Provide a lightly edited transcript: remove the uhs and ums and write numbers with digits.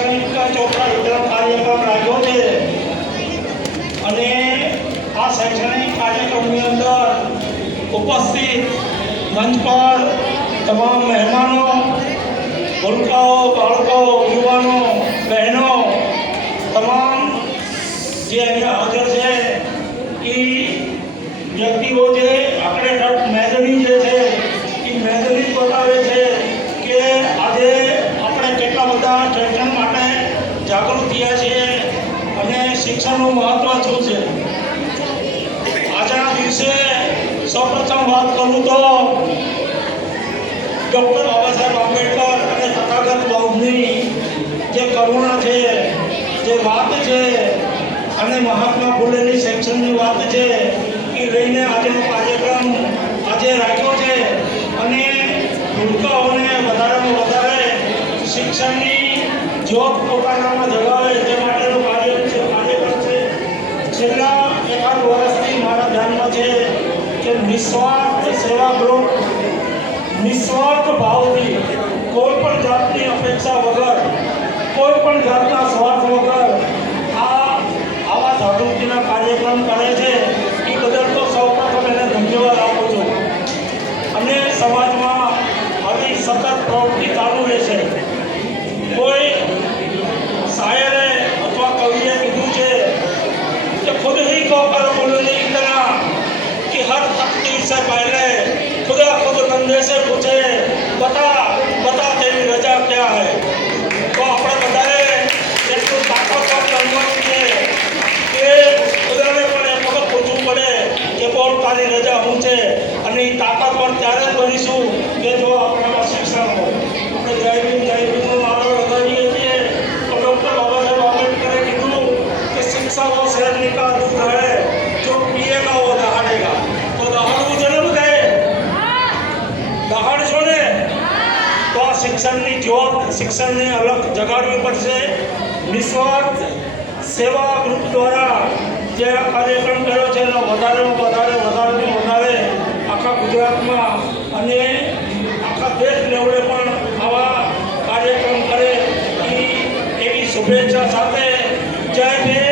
શૈક્ષણિક ચોપડા વિતરણ કાર્યક્રમ રાખ્યો છે અને આ શૈક્ષણિક કાર્યક્રમની અંદર ઉપસ્થિત મંચ પર તમામ મહેમાનો, ભૂલકાઓ, બાળકો, યુવાનો, બહેનો તમામ જે અહીંયા હાજર છે એ વ્યક્તિઓ જે આપણે મેગઝીન જે છે એ મેગઝીન બતાવે છે કે આજે આપણે કેટલા બધા શિક્ષણ માટે જાગૃત થયા છીએ અને શિક્ષણનું મહત્વ શું છે. આજના દિવસે સૌપ્રથમ વાત કરું તો ડૉક્ટર બાબા સાહેબ આંબેડકર અને તથાગત બૌદ્ધની જે કરુણા છે, જે વાત છે અને મહાત્મા ફૂલેની શિક્ષણની વાત છે એ લઈને આજનો કાર્યક્રમ આજે રાખ્યો છે અને ભૂલકાઓને વધારેમાં વધારે શિક્ષણની જ્યોત પોતાનામાં જગાવે તે માટેનું કાર્યક્રમ છે. છેલ્લા એકાદ વર્ષથી મારા ધ્યાનમાં છે કે નિસ્વાર્થ સેવાગૃહ, નિસ્વાર્થ ભાવથી કોઈ પણ જાતની અપેક્ષા વગર, કોઈ પણ જાતના સ્વાર્થ વગર આવા જાગૃતિના કાર્યક્રમ કરે છે એ બદલ તો સૌપ્રથમ એને ધન્યવાદ આપું છું. અને સમાજમાં આવી સતત પ્રવૃત્તિ ચાલુ રહેશે. કોઈ શાયરે અથવા કવિએ કીધું છે कि खुद ही को कर बोलने इतना कि हर तकदीर से पहले खुदा खुद बंदे से पूछे बता तेरी रजा क्या है. तो આપણે બધાએ એટલું તાકાતવાર બનવાનું છે કે ખુદાને પણ એ વખત પૂછવું પડે કે બોલ તારી રજા શું છે. અને એ તાકાતવાર ત્યારે બનીશું કે જો આપણામાં શિક્ષણ હોય. આપણે જય ભીમનો નારો લગાવીએ છીએ તો ડૉક્ટર બાબા સાહેબ આંબેડકરે કીધું कि शिक्षा वो शहर का दूध है जो पिएगा वो दहाड़ेगा. तो दहाड़વું જન્મ દે, દહાડશો ને તો આ શિક્ષણની જ્યોત, શિક્ષણને અલગ જગાડવી પડશે. નિસ્વાર્થ સેવા ગ્રુપ દ્વારા જે આ કાર્યક્રમ કર્યો છે એનો વધારેમાં વધારે આખા ગુજરાતમાં અને આખા દેશ લેવડે પણ આવા કાર્યક્રમ કરે એવી શુભેચ્છા સાથે જય ભીમ.